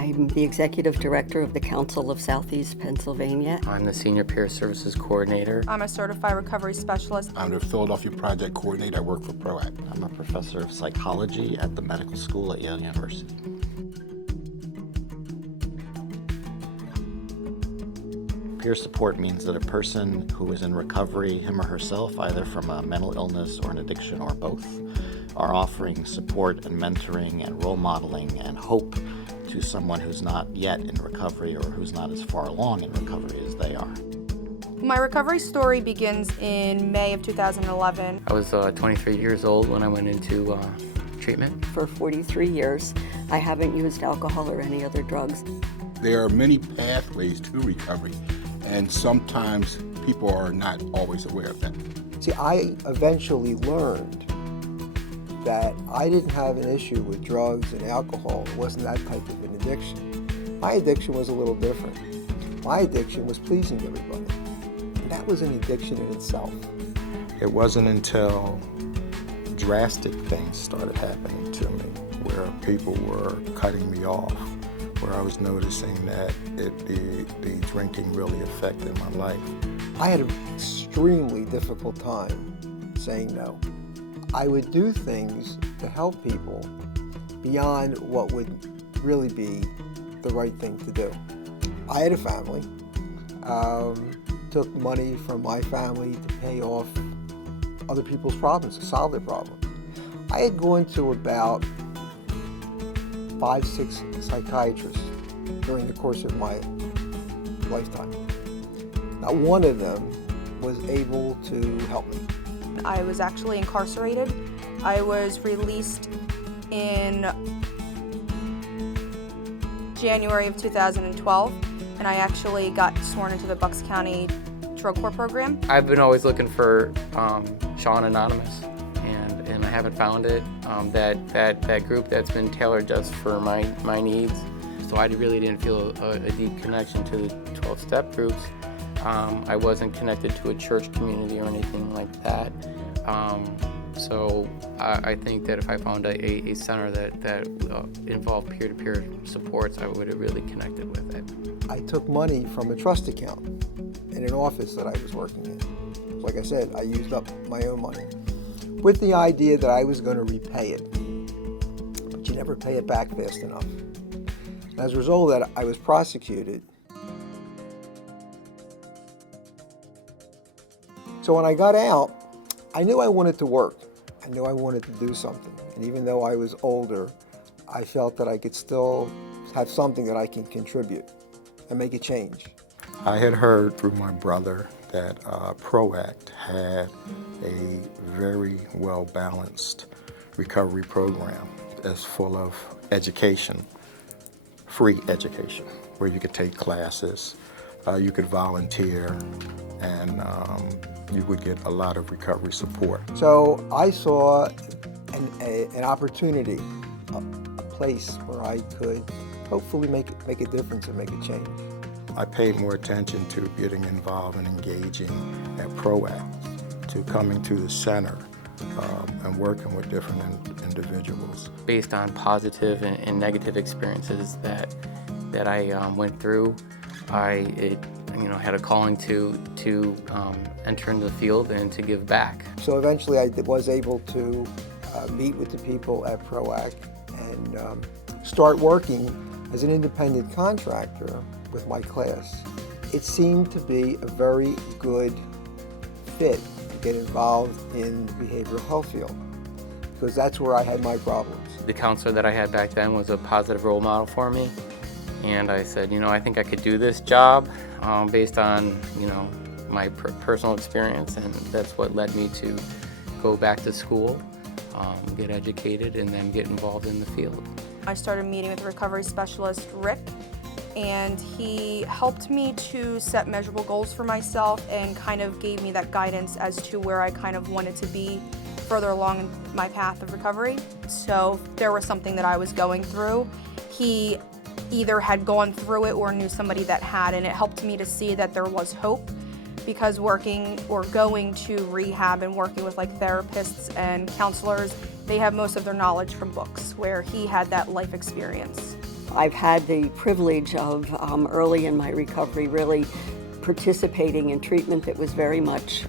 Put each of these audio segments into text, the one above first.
I'm the Executive Director of the Council of Southeast Pennsylvania. I'm the Senior Peer Services Coordinator. I'm a Certified Recovery Specialist. I'm the Philadelphia Project Coordinator. I work for PROACT. I'm a professor of psychology at the medical school at Yale University. Peer support means that a person who is in recovery, him or herself, either from a mental illness or an addiction or both, are offering support and mentoring and role modeling and hope to someone who's not yet in recovery or who's not as far along in recovery as they are. My recovery story begins in May of 2011. I was 23 years old when I went into treatment. For 43 years, I haven't used alcohol or any other drugs. There are many pathways to recovery, and sometimes people are not always aware of that. See, I eventually learned that I didn't have an issue with drugs and alcohol. It wasn't that type of an addiction. My addiction was a little different. My addiction was pleasing everybody. And that was an addiction in itself. It wasn't until drastic things started happening to me, where people were cutting me off, where I was noticing that the drinking really affected my life. I had an extremely difficult time saying no. I would do things to help people beyond what would really be the right thing to do. I had a family, took money from my family to pay off other people's problems, to solve their problems. I had gone to about 5-6 psychiatrists during the course of my lifetime. Not one of them was able to help me. I was actually incarcerated. I was released in January of 2012, and I actually got sworn into the Bucks County Drug Court program. I've been always looking for Sean Anonymous, and I haven't found it. That group that's been tailored just for my needs. So I really didn't feel a deep connection to the 12-step groups. I wasn't connected to a church community or anything like that. So I think that if I found a center that involved peer-to-peer supports, I would have really connected with it. I took money from a trust account in an office that I was working in. Like I said, I used up my own money with the idea that I was going to repay it. But you never pay it back fast enough. As a result of that, I was prosecuted. So when I got out, I knew I wanted to work. I knew I wanted to do something. And even though I was older, I felt that I could still have something that I can contribute and make a change. I had heard through my brother that PROACT had a very well-balanced recovery program that's full of education, free education, where you could take classes, you could volunteer, and you would get a lot of recovery support. So I saw an opportunity, a place where I could hopefully make a difference and make a change. I paid more attention to getting involved and engaging at PROACT, to coming to the center and working with different individuals. Based on positive and negative experiences that I went through, I had a calling to enter into the field and to give back. So eventually I was able to meet with the people at PROACT and start working as an independent contractor with my class. It seemed to be a very good fit to get involved in the behavioral health field, because that's where I had my problems. The counselor that I had back then was a positive role model for me, and I said, I think I could do this job based on, my personal experience, and that's what led me to go back to school, get educated, and then get involved in the field. I started meeting with recovery specialist Rick, and he helped me to set measurable goals for myself and kind of gave me that guidance as to where I kind of wanted to be further along in my path of recovery. So if there was something that I was going through, he either had gone through it or knew somebody that had, and it helped me to see that there was hope, because working or going to rehab and working with like therapists and counselors, they have most of their knowledge from books, where he had that life experience. I've had the privilege of early in my recovery really participating in treatment that was very much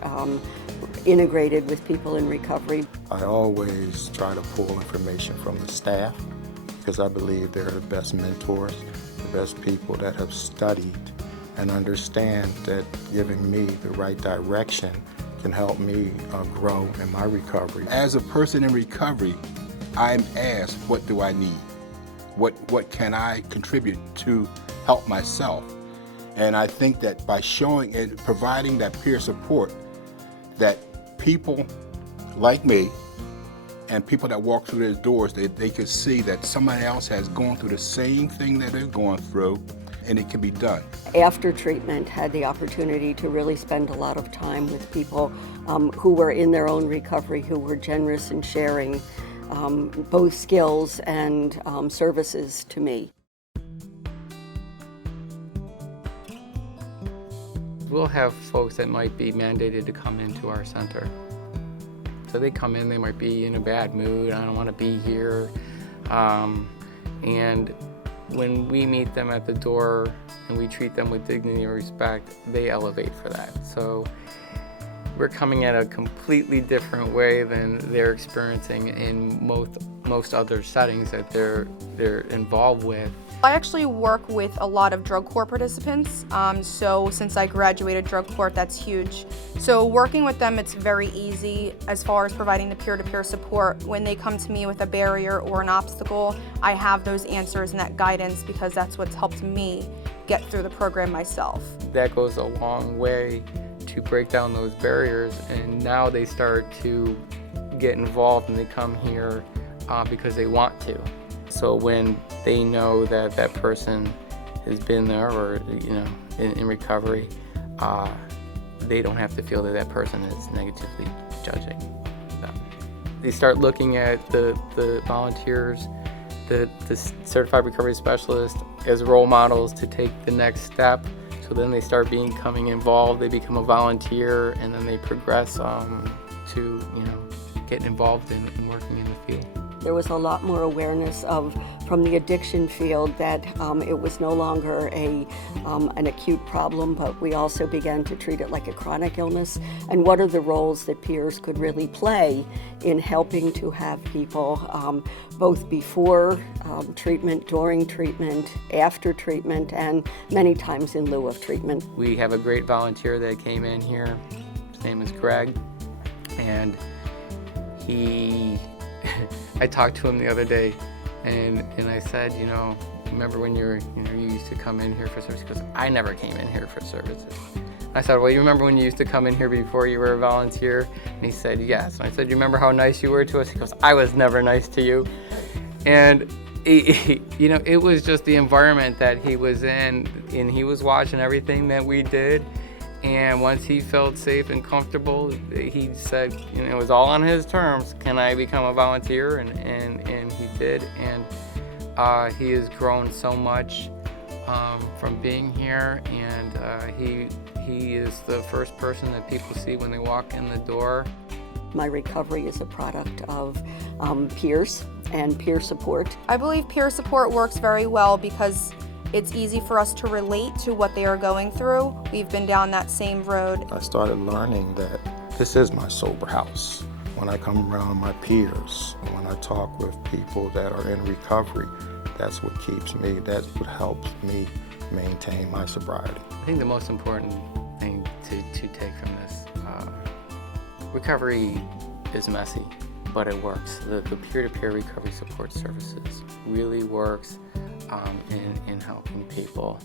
integrated with people in recovery. I always try to pull information from the staff because I believe they're the best mentors, the best people that have studied and understand that giving me the right direction can help me grow in my recovery. As a person in recovery, I'm asked, what do I need? What can I contribute to help myself? And I think that by showing and providing that peer support, that people like me and people that walk through those doors, they could see that somebody else has gone through the same thing that they're going through, and it can be done. After treatment, had the opportunity to really spend a lot of time with people who were in their own recovery, who were generous in sharing both skills and services to me. We'll have folks that might be mandated to come into our center. So they come in, they might be in a bad mood, I don't want to be here. And when we meet them at the door and we treat them with dignity and respect, they elevate for that. So we're coming at a completely different way than they're experiencing in most other settings that they're involved with. I actually work with a lot of drug court participants, so since I graduated drug court, that's huge. So working with them, it's very easy as far as providing the peer-to-peer support. When they come to me with a barrier or an obstacle, I have those answers and that guidance because that's what's helped me get through the program myself. That goes a long way to break down those barriers, and now they start to get involved and they come here because they want to. So when they know that that person has been there or in recovery, they don't have to feel that that person is negatively judging them. They start looking at the volunteers, the certified recovery specialists as role models to take the next step. So then they start becoming involved, they become a volunteer, and then they progress to getting involved in working in the field. There was a lot more awareness from the addiction field that it was no longer an acute problem, but we also began to treat it like a chronic illness. And what are the roles that peers could really play in helping to have people both before treatment, during treatment, after treatment, and many times in lieu of treatment. We have a great volunteer that came in here. His name is Greg, and I talked to him the other day, and I said, remember when you used to come in here for services? He goes, I never came in here for services. I said, well, you remember when you used to come in here before you were a volunteer? And he said, yes. And I said, you remember how nice you were to us? He goes, I was never nice to you. And it was just the environment that he was in, and he was watching everything that we did. And once he felt safe and comfortable, he said, it was all on his terms, can I become a volunteer? And he did. And he has grown so much from being here. And he is the first person that people see when they walk in the door. My recovery is a product of peers and peer support. I believe peer support works very well because it's easy for us to relate to what they are going through. We've been down that same road. I started learning that this is my sober house. When I come around my peers, when I talk with people that are in recovery, that's what keeps me, that's what helps me maintain my sobriety. I think the most important thing to take from this, recovery is messy, but it works. The peer-to-peer recovery support services really works in helping people.